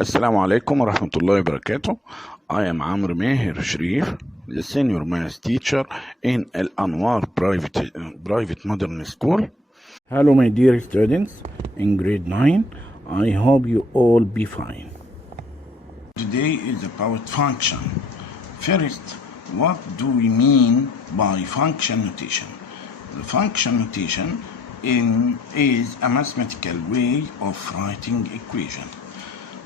Assalamu alaikum wa rahmatullahi wa barakatuh. I am Amr Meher Sharif, the senior maths teacher in Al Anwar private modern school. Hello, my dear students in grade 9. I hope you all be fine. Today is about function. First, what do we mean by function notation? The function notation is a mathematical way of writing equation.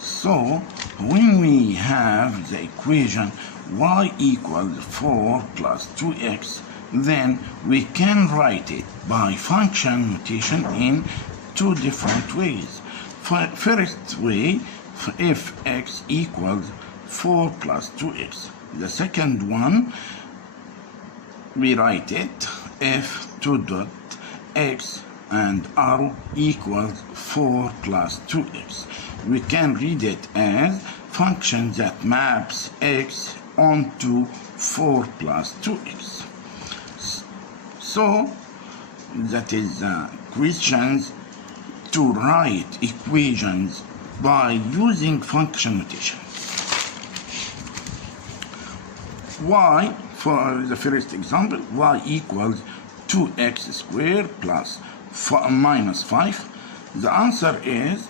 So, when we have the equation y equals 4 plus 2x, then we can write it by function notation in two different ways. First way, if x equals 4 plus 2x. The second one, we write it if 2 dot x and arrow equals 4 plus 2x. We can read it as function that maps x onto 4 plus 2x. So that is questions to write equations by using function notation. Y, for the first example, y equals 2x squared plus minus 5. The answer is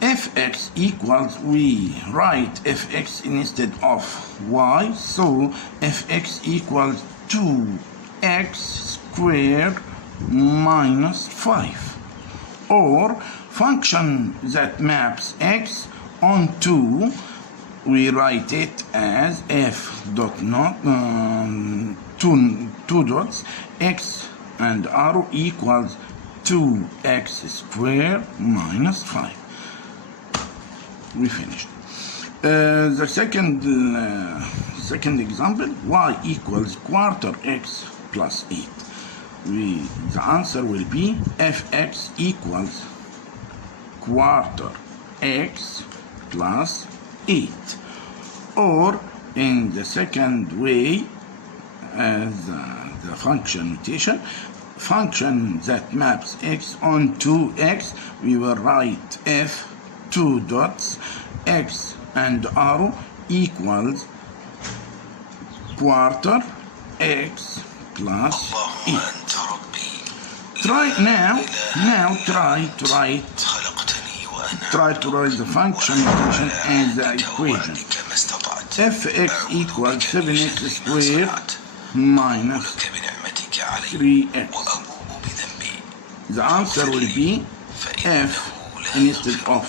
fx equals, we write fx instead of y, so fx equals 2x squared minus 5. Or function that maps x onto, we write it as f dot not two dots x and arrow equals 2x squared minus 5. We finished. The second example, y equals quarter x plus 8. The answer will be fx equals quarter x plus 8. Or in the second way, as the function notation, function that maps x onto x, we will write f 2 dots x and arrow equals quarter x plus 8. Try to write the function notation and the equation. Fx equals 7x squared minus 3x. The answer will be f instead of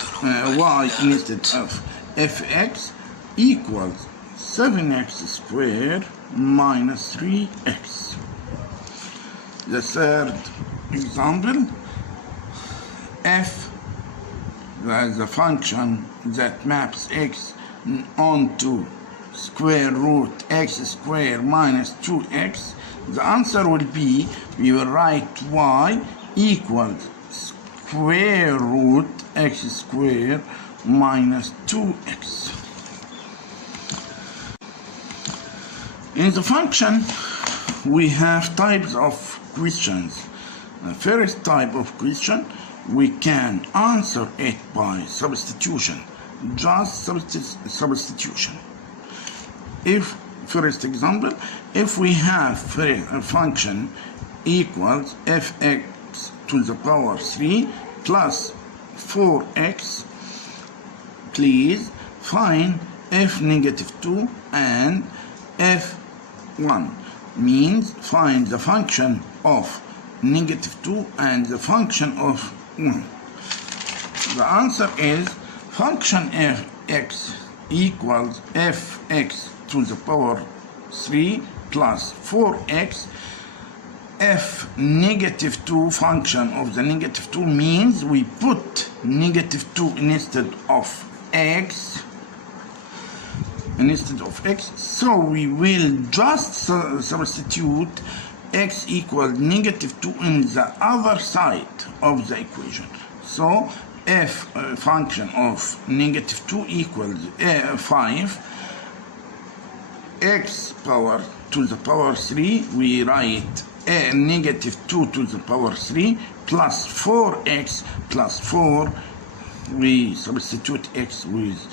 y instead of fx equals 7x squared minus 3x. The third example, f as a function that maps x onto square root x squared minus 2x. The answer will be, we will write y equals square root x squared minus 2x. In the function, we have types of questions. The first type of question, we can answer it by substitution, just substitution. If, first example, if we have a function equals fx to the power 3 plus 4x, please find f negative 2 and f1, means find the function of negative 2 and the function of 1. The answer is function fx equals fx to the power 3 plus 4x. F negative 2 function of the negative 2 means we put negative 2 instead of x, so we will just substitute x equals negative 2 in the other side of the equation. So f function of negative 2 equals 5, x power to the power 3, we write negative 2 to the power 3 plus 4x plus 4 we substitute x with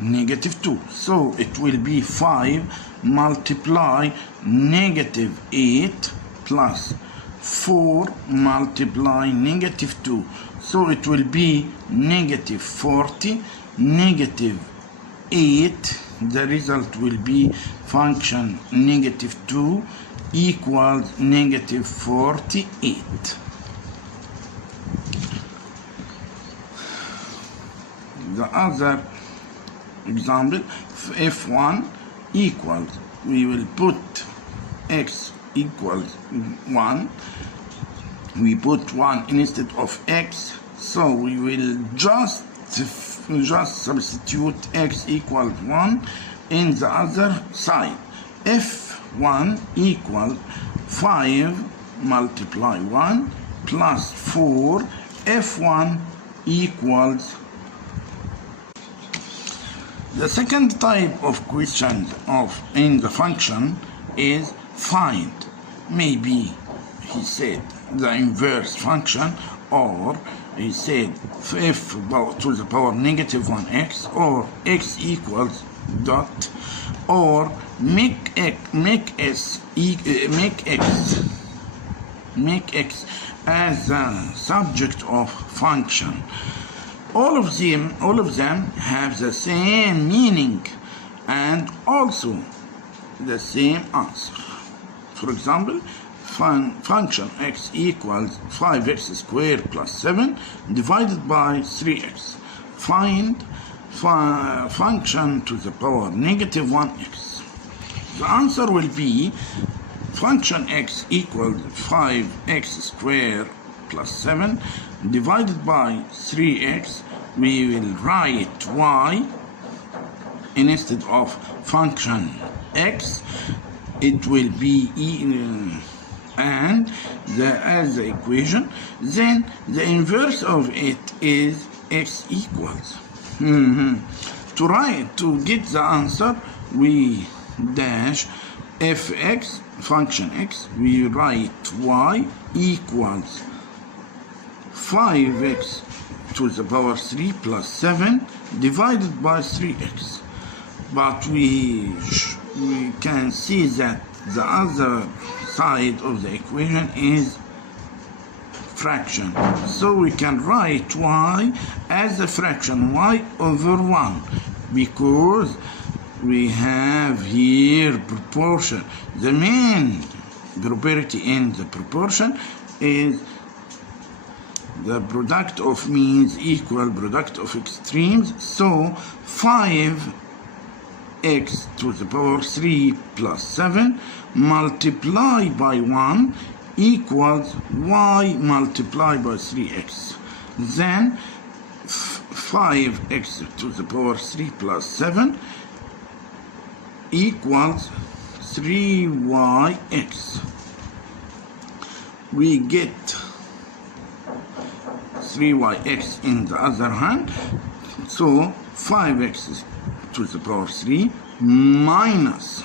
-2. So it will be 5 multiply -8 plus 4 multiply -2. So it will be -40, -8. The result will be function -2 equals -48. The other example, f1 equals, we will put x equals 1. We put 1 instead of x, so we will just substitute x equals 1 in the other side. f1 equals 5 multiply 1 plus 4. f1 equals. The second type of question in the function is find. Maybe he said the inverse function, or he said f to the power -1x, or x equals dot, or make x as the subject of function. All of them have the same meaning and also the same answer. For example, function x equals 5x squared plus 7 divided by 3x. Find function to the power -1x. The answer will be function x equals 5x squared plus 7 divided by 3x. We will write y instead of function x. It will be and as the equation. Then the inverse of it is x equals. To get the answer, we dash fx function x. We write y equals 5x to the power 3 plus 7 divided by 3x. But we can see that the other side of the equation is fraction. So we can write y as a fraction, y over 1, because we have here proportion. The main property in the proportion is the product of means equal product of extremes. So 5x to the power 3 plus 7 multiplied by 1 equals y multiplied by 3x. Then 5x to the power 3 plus 7 equals 3yx. We get 3yx in the other hand. So 5x to the power 3 minus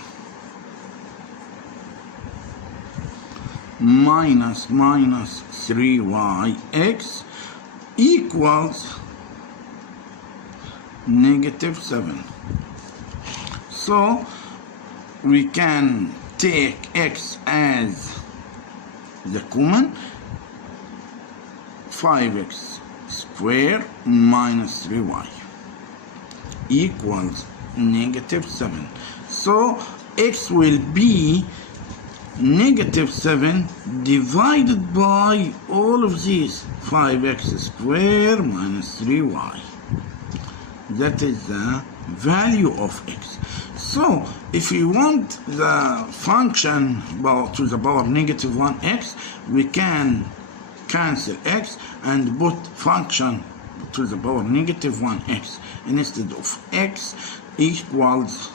3yx equals -7. So we can take x as the common. 5x squared minus 3y equals -7. So x will be -7 divided by all of these, 5x squared minus 3y. That is the value of x. So if we want the function to the power -1x, we can cancel x and put function to the power -1x instead of x equals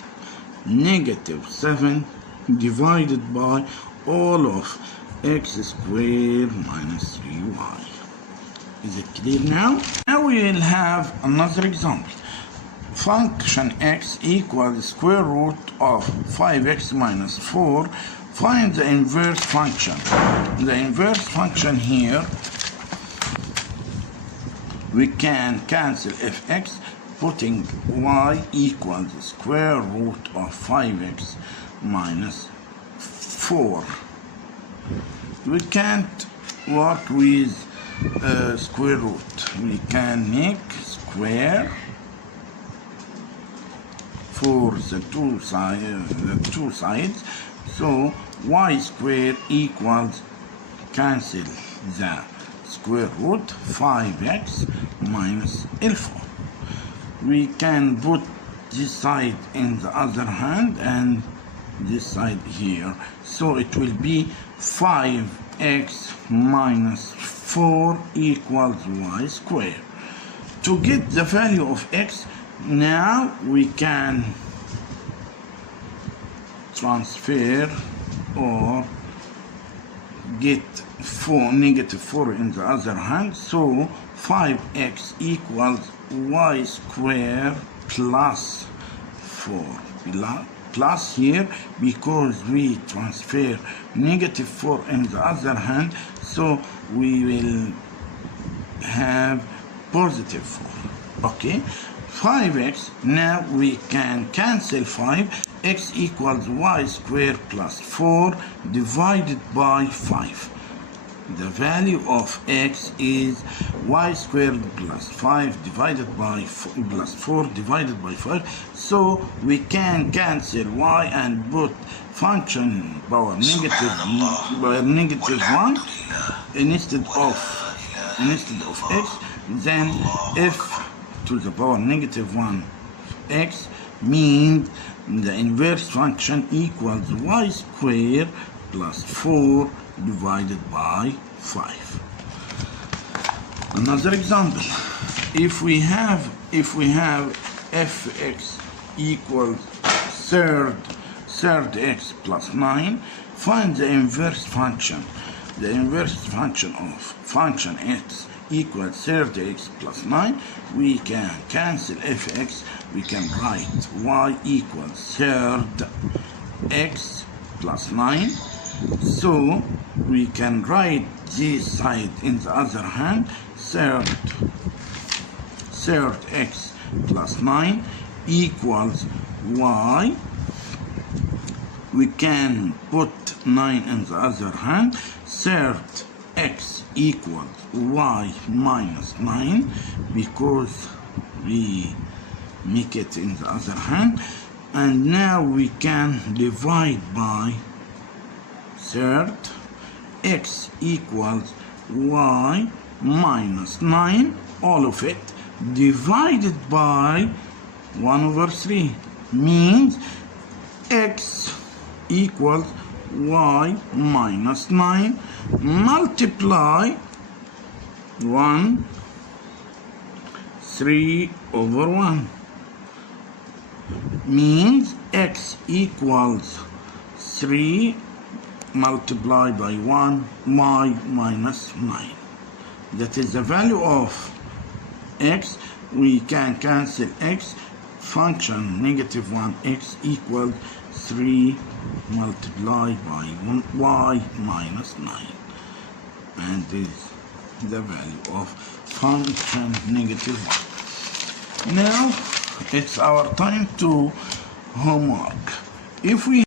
-7 divided by all of x squared minus 3y. Is it clear now? Now we will have another example. Function x equals square root of 5x minus 4. Find the inverse function. The inverse function here we can cancel fx, putting y equals square root of 5x minus 4. We can't work with square root. We can make square for the two sides. So y squared equals, cancel the square root, 5x minus L4. We can put this side in the other hand and this side here. So it will be 5x minus 4 equals y squared. To get the value of x, now we can transfer or get negative 4 in the other hand. So 5x equals y squared plus 4. Plus here because we transfer negative 4 in the other hand, so we will have positive 4. Okay, 5x, now we can cancel 5. X equals y squared plus 4 divided by 5. The value of x is y squared plus 5 divided by plus 4 divided by 5. So we can cancel y and put function power negative 1 instead of x. Then f to the power negative 1 x means the inverse function equals y squared plus 4 divided by 5. Another example, if we have fx equals third x plus 9, find the inverse function. The inverse function of function x equals third x plus 9. We can cancel fx. We can write y equals third x plus 9. So we can write this side in the other hand, third x plus 9 equals y. We can put 9 in the other hand, third x equals y minus 9 because we make it in the other hand. And now we can divide by third x equals y minus 9, all of it, divided by 1/3, means x equals y minus 9 multiply 3/1, means x equals 3 multiplied by 1 y minus 9. That is the value of x. We can cancel x. Function negative 1x equals 3 multiplied by 1 y minus 9. And this is the value of function negative 1. Now it's our time to homework. If we